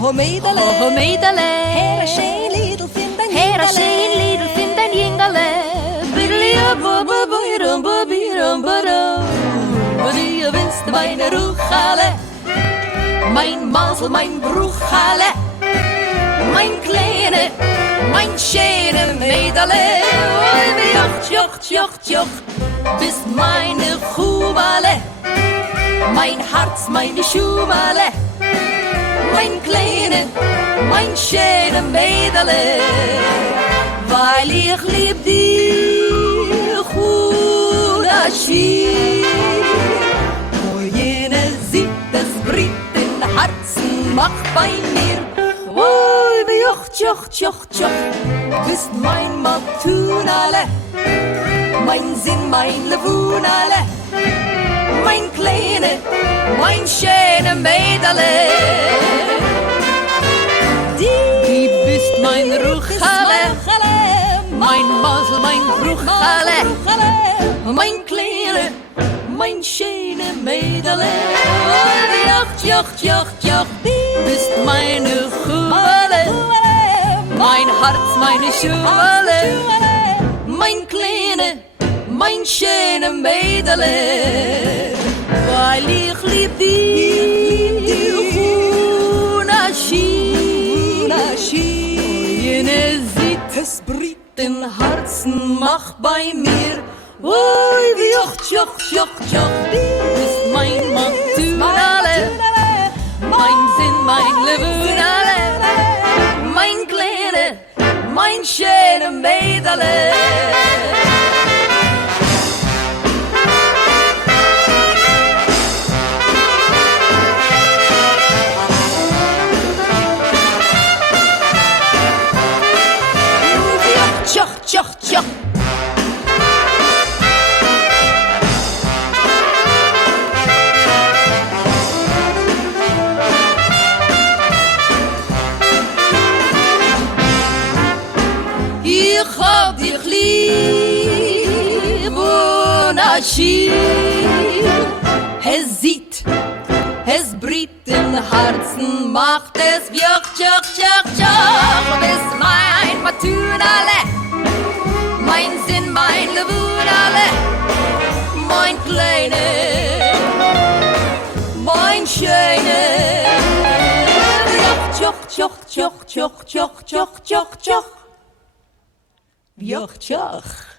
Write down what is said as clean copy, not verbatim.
Oh, meidele, oh, meidele. Her a scheen liedel vind een Her a scheen liedel vind een jingele. Biddeliya baba biram babiram badam. Wanneer je wist mijn Rokhele, mijn mazel, mijn brokhele, mijn kleine, mijn schöne meidele. Oi, VYOKH, TYOKH, TYOKH, TYOKH, bist meine Chumale, mein Herz, meine Schumale, mein kleine, mein schöne meidele. Weil ich lieb dich unaschied. Oh, jene sieht das Brit in Herzen, macht bei mir. Oh, VYOKH, TYOKH, TYOKH, TYOKH, bist mein Matunale, mein Sinn, mein Levunale, mein kleine, mein schöne meidele. Die bist mein Rokhele, mein Mazel, mein brokhele, mein kleine, mein schöne meidele. VYOKH, TYOKH, TYOKH, TYOKH, bist meine Chumale, mein Herz, meine Schumale, mein kleine, mein schöne meidele. Weil ich lieb dich unaschied. Jene sieht es Brit in Herzen, mach bei mir. Oi, VYOKH, TYOKH, TYOKH, TYOKH, bist mein Matunale, mein Sinn, mein Levunale, mein kleine, mein schöne meidele. TYOKH, TYOKH, TYOKH. Ich hab dich lieb unaschied. Es sieht, es bricht im Herzen, macht es VYOKH, TYOKH, TYOKH, TYOKH. Bist mein Matunale, mein Sinn, mein Levunale, mein kleine, mein schöne. VYOKH, TYOKH, TYOKH, TYOKH, TYOKH, TYOKH, TYOKH, TYOKH. VYOKH, TYOKH.